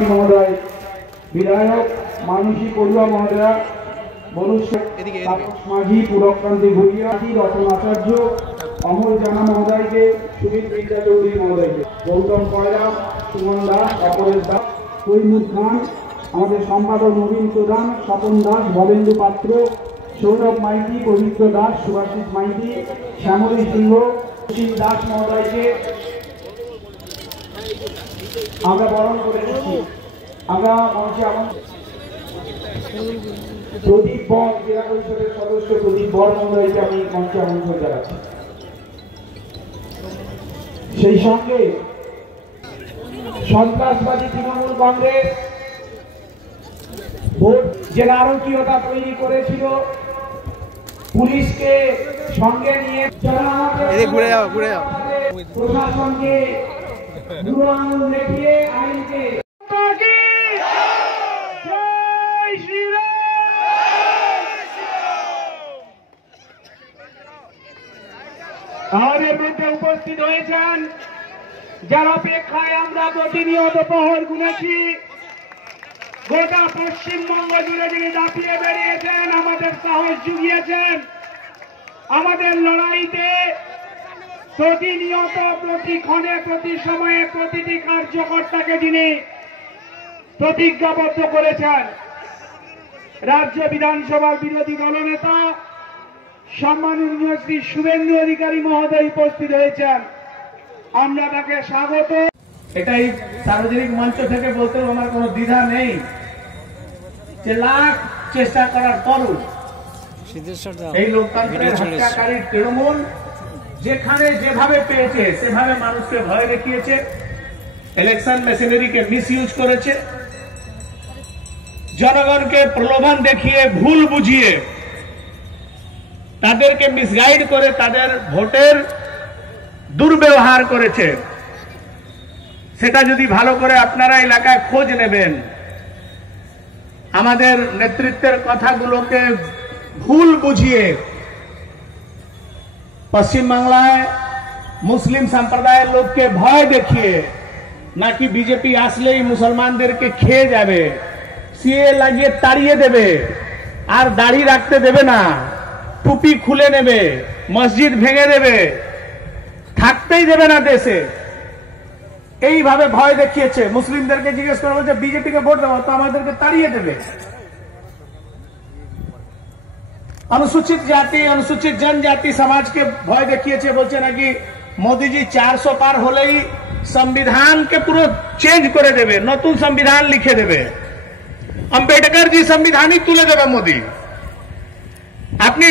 महोदय विधायक मानसी पड़ुआ महोदया माझी पुरक्रांति भुइया रतन आचार्य अमर जाना महोदय के सुमित बिद्या चौधरी महोदय के गौतम कयरा सुमन दास अपरेश दास तैमुर खान सम्पादक नवीन प्रधान स्वपन दास भवेंदु पात्र सौरभ माइती पवित्र दास सुभाषित माइती श्यामली सिंह सुशील दास महोदय के আমরা বরণ করে নিচ্ছি। আমরা মঞ্চে প্রদীপ বর জেলা পরিষদের সদস্য প্রদীপ বর মহোদয়কে আমি মঞ্চে আমন্ত্রণ জানাচ্ছি। সেই সঙ্গে সন্ত্রাসবাদী তৃণমূল কংগ্রেস ভোট যে নারকীয়তা তৈরি করেছিল পুলিশকে সঙ্গে নিয়ে যারা আমাদের প্রশাসনকে देखिए आइन के আমাদের মধ্যে উপস্থিত হয়েছেন যার অপেক্ষায় আমরা প্রতিনিয়ত প্রহর গুনেছি। গোটা পশ্চিমবঙ্গ জুড়ে যিনি দাপিয়ে বেরিয়েছেন, আমাদের সাহস জুগিয়েছেন, আমাদের লড়াইতে প্রতিনিয়ত প্রতিক্ষণে প্রতি সময়ে প্রতিটি কার্যকর্তাকে যিনি প্রতিজ্ঞাবদ্ধ করেছেন। রাজ্য বিধানসভার বিরোধী দলনেতা সম্মাননীয় শ্রী শুভেন্দু অধিকারী মহোদয় উপস্থিত হয়েছেন, আমরা তাকে স্বাগত। এটাই সার্বজনিক মঞ্চ থেকে বলতে আমার কোনো দ্বিধা নেই যে লাখ চেষ্টা করার পরও এই লোকতন্ত্রের হত্যাকারী তৃণমূল যেখানে যেভাবে পেয়েছে সেভাবে মানুষকে ভয় দেখিয়েছে, ইলেকশন মেশিনারিকে মিসইউজ করেছে, জনগণকে প্রলোভন দেখিয়ে ভুল বুঝিয়ে তাদেরকে মিসগাইড করে তাদের ভোটের দুর্ব্যবহার করেছে। সেটা যদি ভালো করে আপনারা এলাকায় খোঁজ নেবেন, আমাদের নেতৃত্বের কথাগুলোকে ভুল বুঝিয়ে पश्चिम बांग्लाয় मुस्लिम सम्प्रदाय लोग के भय देखिए ना कि बीजेपी आसलेई मुसलमानদেরকে খেয়ে যাবে, सीए লাগিয়ে তাড়িয়ে দেবে, আর দাড়ি রাখতে দেবে না, টুপি খুলে নেবে, মসজিদ ভেঙে দেবে, থাকতেই দেবে না দেশে, এইভাবে ভয় দেখিয়েছে। মুসলিমদেরকে জিজ্ঞেস করে বলছে বিজেপি কে ভোট দাও তো আমাদেরকে তাড়িয়ে দেবে। अनुसूचित जाति अनुसूचित जनजाति समाज के भय देखिए बोलছে নাকি मोदी जी 400 पार হলেই संविधान के পুরো চেঞ্জ করে দেবে, নতুন संविधान লিখে দেবে, अम्बेडकर जी संविधान ही তুলে দেবে मोदी। আপনি